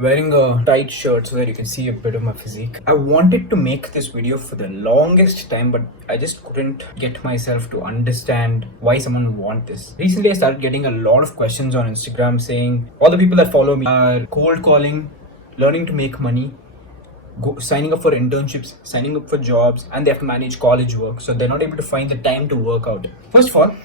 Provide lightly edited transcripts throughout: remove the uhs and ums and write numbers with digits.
Wearing a tight shirt so that you can see a bit of my physique. I wanted to make this video for the longest time, but I just couldn't get myself to understand why someone would want this. Recently, I started getting a lot of questions on Instagram saying all the people that follow me are cold calling, learning to make money, signing up for internships, signing up for jobs, and they have to manage college work, so they're not able to find the time to work out. First of all,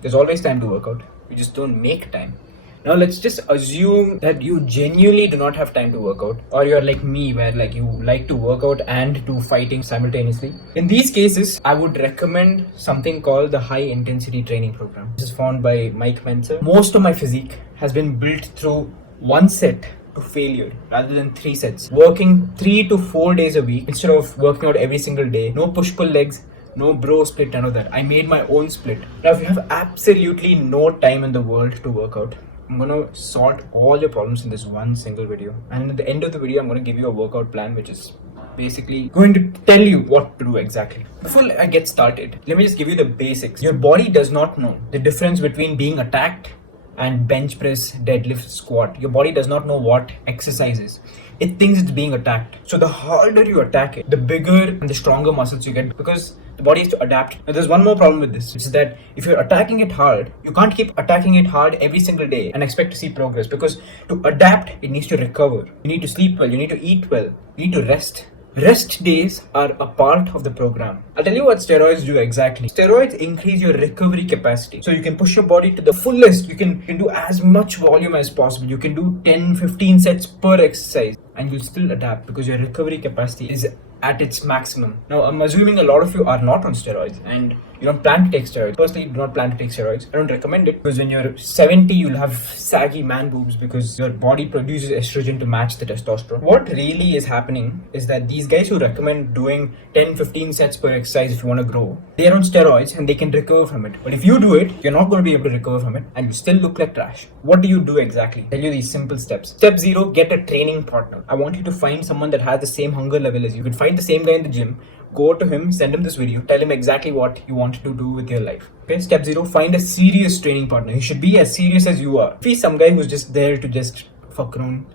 there's always time to work out. You just don't make time. Now let's just assume that you genuinely do not have time to work out, or you're like me where like you like to work out and do fighting simultaneously. In these cases, I would recommend something called the high intensity training program. This is found by Mentzer. Most of my physique has been built through one set to failure rather than 3 sets. Working 3 to 4 days a week instead of working out every single day. No push-pull legs, no bro split, none of that. I made my own split. Now if you have absolutely no time in the world to work out, I'm gonna sort all your problems in this one single video, and at the end of the video I'm gonna give you a workout plan which is basically going to tell you what to do exactly. Before I get started, let me just give you the basics. Your body does not know the difference between being attacked and bench press, deadlift, squat. Your body does not know what exercise is. It thinks it's being attacked. So the harder you attack it, the bigger and the stronger muscles you get, because the body has to adapt. Now there's one more problem with this, which is that if you're attacking it hard, you can't keep attacking it hard every single day and expect to see progress, because to adapt, it needs to recover. You need to sleep well, you need to eat well, you need to rest. Rest days are a part of the program. I'll tell you what steroids do exactly. Steroids increase your recovery capacity. So you can push your body to the fullest. You can do as much volume as possible. You can do 10-15 sets per exercise and you'll still adapt because your recovery capacity is at its maximum. Now, I'm assuming a lot of you are not on steroids and you don't plan to take steroids. Personally, do not plan to take steroids. I don't recommend it because when you're 70, you'll have saggy man boobs because your body produces estrogen to match the testosterone. What really is happening is that these guys who recommend doing 10-15 sets per exercise if you want to grow, they're on steroids and they can recover from it. But if you do it, you're not going to be able to recover from it and you still look like trash. What do you do exactly? I'll tell you these simple steps. Step 0, get a training partner. I want you to find someone that has the same hunger level as you. You could find the same guy in the gym, go to him, send him this video, tell him exactly what you want to do with your life. Okay, step 0, find a serious training partner. He should be as serious as you are. If he's some guy who's just there to just fuck around,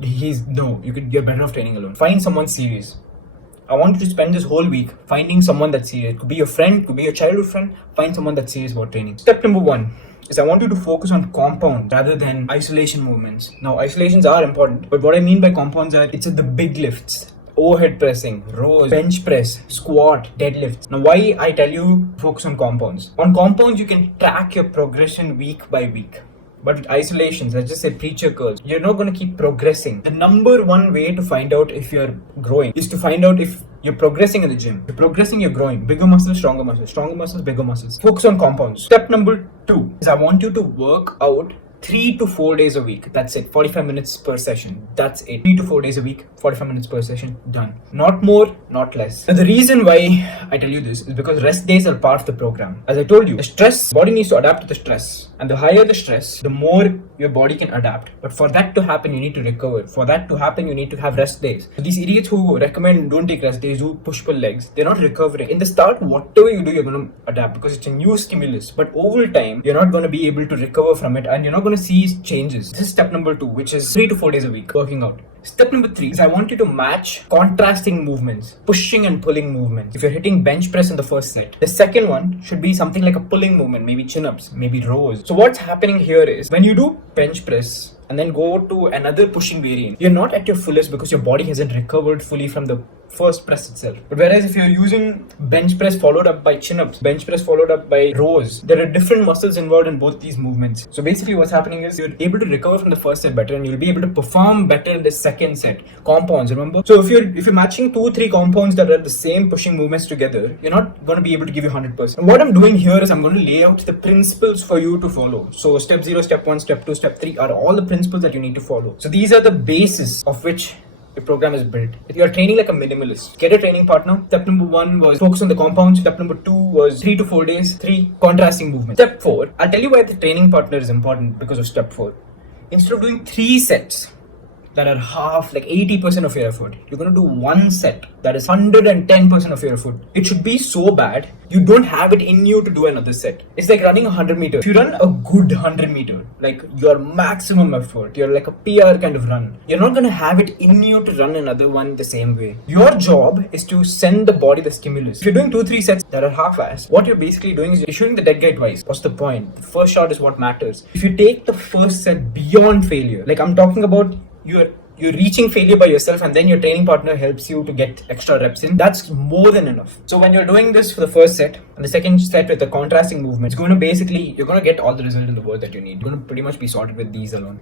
you're better off training alone. Find someone serious. I want you to spend this whole week finding someone that's serious. It could be your friend, could be your childhood friend. Find someone that's serious about training. Step number 1 is I want you to focus on compound rather than isolation movements. Now, isolations are important, but what I mean by compounds are it's the big lifts. Overhead pressing, rows, bench press, squat, deadlifts. Now, why I tell you focus on compounds? On compounds, you can track your progression week by week. But with isolations, let's just say preacher curls, you're not going to keep progressing. The number one way to find out if you're growing is to find out if you're progressing in the gym. You're progressing, you're growing. Bigger muscles, stronger muscles, bigger muscles. Focus on compounds. Step number 2 is I want you to work out 3 to 4 days a week. That's it. 45 minutes per session. That's it. 3 to 4 days a week, 45 minutes per session. Done. Not more, not less. Now, the reason why I tell you this is because rest days are part of the program. As I told you, the stress, body needs to adapt to the stress. And the higher the stress, the more your body can adapt. But for that to happen, you need to recover. For that to happen, you need to have rest days. So these idiots who recommend don't take rest days, who push-pull legs, they're not recovering. In the start, whatever you do, you're going to adapt because it's a new stimulus. But over time, you're not going to be able to recover from it and you're not going to see changes. This is step number 2, which is 3 to 4 days a week working out. Step number 3 is I want you to match contrasting movements, pushing and pulling movements. If you're hitting bench press in the first set, the second one should be something like a pulling movement, maybe chin-ups, maybe rows. So what's happening here is when you do bench press and then go to another pushing variant, you're not at your fullest because your body hasn't recovered fully from the first press itself. But whereas if you're using bench press followed up by chin-ups, bench press followed up by rows, there are different muscles involved in both these movements. So basically what's happening is you're able to recover from the first set better and you'll be able to perform better in the second set. Compounds, remember? So if you're matching 2-3 compounds that are the same pushing movements together, you're not going to be able to give you 100%. And what I'm doing here is I'm going to lay out the principles for you to follow. So step 0, step 1, step 2, step 3 are all the principles that you need to follow. So these are the basis of which your program is built. If you're training like a minimalist, get a training partner. Step number 1 was focus on the compounds. Step number 2 was 3 to 4 days, 3 contrasting movements. Step 4, I'll tell you why the training partner is important because of step 4. Instead of doing 3 sets, that are half, like 80% of your effort. You're gonna do one set that is 110% of your effort. It should be so bad you don't have it in you to do another set. It's like running 100 meters. If you run a good 100 meter, like your maximum effort, you're like a PR kind of run, you're not gonna have it in you to run another one the same way. Your job is to send the body the stimulus. If you're doing 2-3 sets that are half-assed, what you're basically doing is you're shooting the dead guy twice. What's the point? The first shot is what matters. If you take the first set beyond failure, like I'm talking about, you're reaching failure by yourself and then your training partner helps you to get extra reps in, that's more than enough. So when you're doing this for the first set and the second set with the contrasting movement, it's going to basically, you're going to get all the result in the world that you need. You're going to pretty much be sorted with these alone.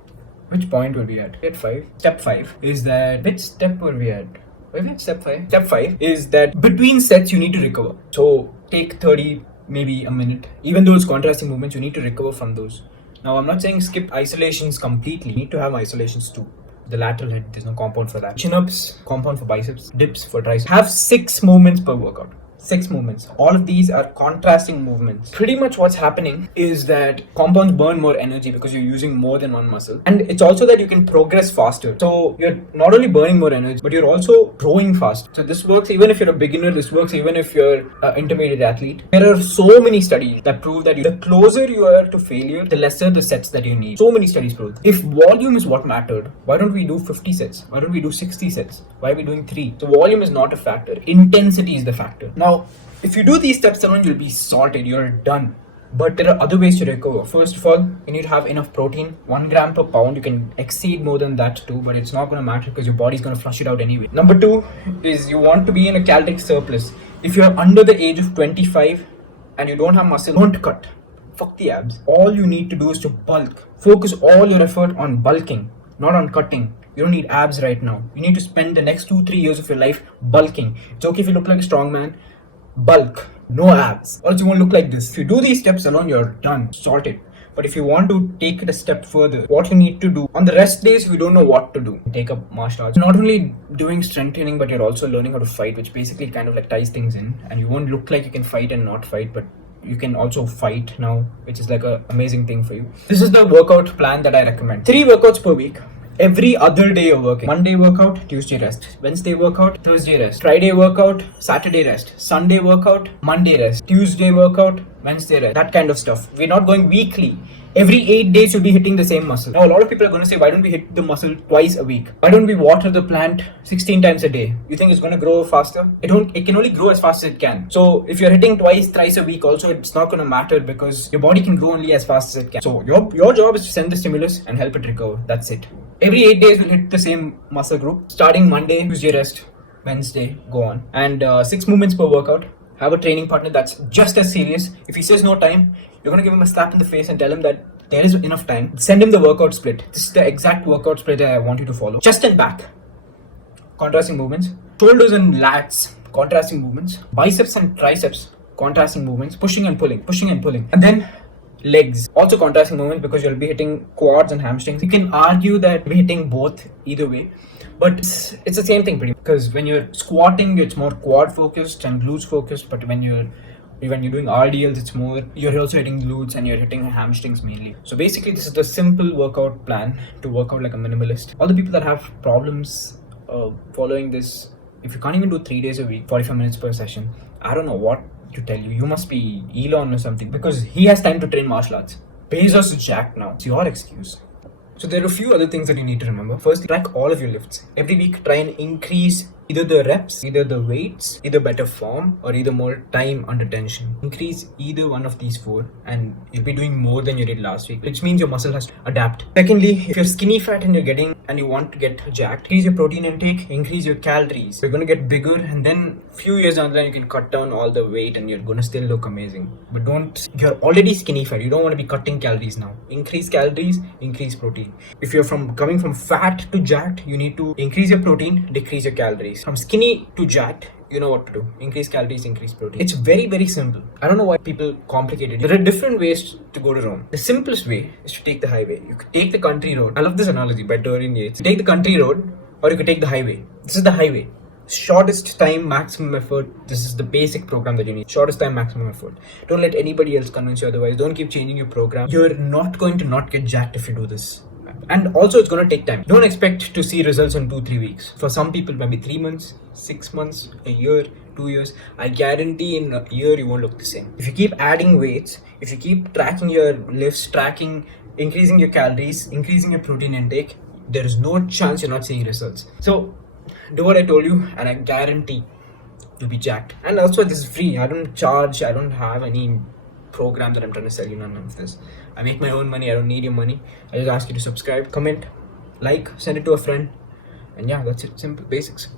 Which point were we at? At 5. Step 5 is that, which step were we at? Were we at step 5? Step 5 is that between sets you need to recover. So take 30, maybe a minute. Even though it's contrasting movements, you need to recover from those. Now I'm not saying skip isolations completely. You need to have isolations too. The lateral head, there's no compound for that. Chin-ups, compound for biceps, dips for triceps. Have 6 movements per workout. 6 movements. All of these are contrasting movements. Pretty much what's happening is that compounds burn more energy because you're using more than one muscle. And it's also that you can progress faster. So you're not only burning more energy, but you're also growing fast. So this works even if you're a beginner, this works even if you're an intermediate athlete. There are so many studies that prove that the closer you are to failure, the lesser the sets that you need. So many studies prove. If volume is what mattered, why don't we do 50 sets? Why don't we do 60 sets? Why are we doing 3? So volume is not a factor. Intensity is the factor. Now, if you do these steps alone, you'll be sorted, you're done. But there are other ways to recover. First of all, you need to have enough protein. 1 gram per pound. You can exceed more than that too, but it's not going to matter because your body's going to flush it out anyway. Number 2 is you want to be in a caloric surplus. If you're under the age of 25 and you don't have muscle, don't cut. Fuck the abs. All you need to do is to bulk. Focus all your effort on bulking, not on cutting. You don't need abs right now. You need to spend the next 2-3 years of your life bulking. It's okay if you look like a strong man. Bulk, no abs, or else you won't look like this. If you do these steps alone, you're done, sorted. But if you want to take it a step further, what you need to do on the rest days, if you don't know what to do, take up martial arts. You're not only doing strength training, but you're also learning how to fight, which basically kind of like ties things in. And you won't look like you can fight and not fight, but you can also fight now, which is like an amazing thing for you. This is the workout plan that I recommend. 3 workouts per week. Every other day you're working. Monday workout, Tuesday rest. Wednesday workout, Thursday rest. Friday workout, Saturday rest. Sunday workout, Monday rest. Tuesday workout, Wednesday rest. That kind of stuff. We're not going weekly. Every 8 days you'll be hitting the same muscle. Now a lot of people are going to say, why don't we hit the muscle twice a week? Why don't we water the plant 16 times a day? You think it's going to grow faster? It can only grow as fast as it can. So if you're hitting twice, thrice a week also, it's not going to matter because your body can grow only as fast as it can. So your job is to send the stimulus and help it recover. That's it. Every 8 days we'll hit the same muscle group. Starting Monday, Tuesday rest, Wednesday, go on. And 6 movements per workout. Have a training partner that's just as serious. If he says no time, you're going to give him a slap in the face and tell him that there is enough time. Send him the workout split. This is the exact workout split that I want you to follow. Chest and back, contrasting movements. Shoulders and lats, contrasting movements. Biceps and triceps, contrasting movements. Pushing and pulling, pushing and pulling. And then legs, also contrasting movements because you'll be hitting quads and hamstrings. You can argue that we're hitting both either way, but it's the same thing pretty much. Because when you're squatting, it's more quad focused and glutes focused, but when you're doing RDLs, it's more, you're also hitting glutes and you're hitting hamstrings mainly. So basically this is the simple workout plan to work out like a minimalist. All the people that have problems following this, if you can't even do 3 days a week, 45 minutes per session, I don't know what to tell you. You must be Elon or something because he has time to train martial arts. Bezos is jacked now. It's your excuse. So there are a few other things that you need to remember. First, track all of your lifts. Every week, try and increase either the reps, either the weights, either better form, or either more time under tension. Increase either one of these 4 and you'll be doing more than you did last week, which means your muscle has to adapt. Secondly, if you're skinny fat and you want to get jacked, increase your protein intake, increase your calories. You're going to get bigger and then few years down the line you can cut down all the weight and you're going to still look amazing. But you're already skinny fat. You don't want to be cutting calories now. Increase calories, increase protein. If you're coming from fat to jacked, you need to increase your protein, decrease your calories. From skinny to jacked, you know what to do. Increase calories, increase protein. It's very, very simple. I don't know why people complicate it. There are different ways to go to Rome. The simplest way is to take the highway. You could take the country road. I love this analogy by Dorian Yates. You take the country road or you could take the highway. This is the highway. Shortest time, maximum effort. This is the basic program that you need. Shortest time, maximum effort. Don't let anybody else convince you otherwise. Don't keep changing your program. You're not going to not get jacked if you do this. And also, it's gonna take time. Don't expect to see results in 2-3 weeks. For some people, maybe 3 months, 6 months, a year, 2 years. I guarantee in a year you won't look the same. If you keep adding weights, if you keep tracking your lifts, tracking, increasing your calories, increasing your protein intake, there is no chance you're not seeing results. So do what I told you, and I guarantee you'll be jacked. And also, this is free. I don't charge. I don't have any program that I'm trying to sell you. None of this. I make my own money. I don't need your money. I just ask you to subscribe, comment, like, send it to a friend, and yeah, that's it. Simple basics.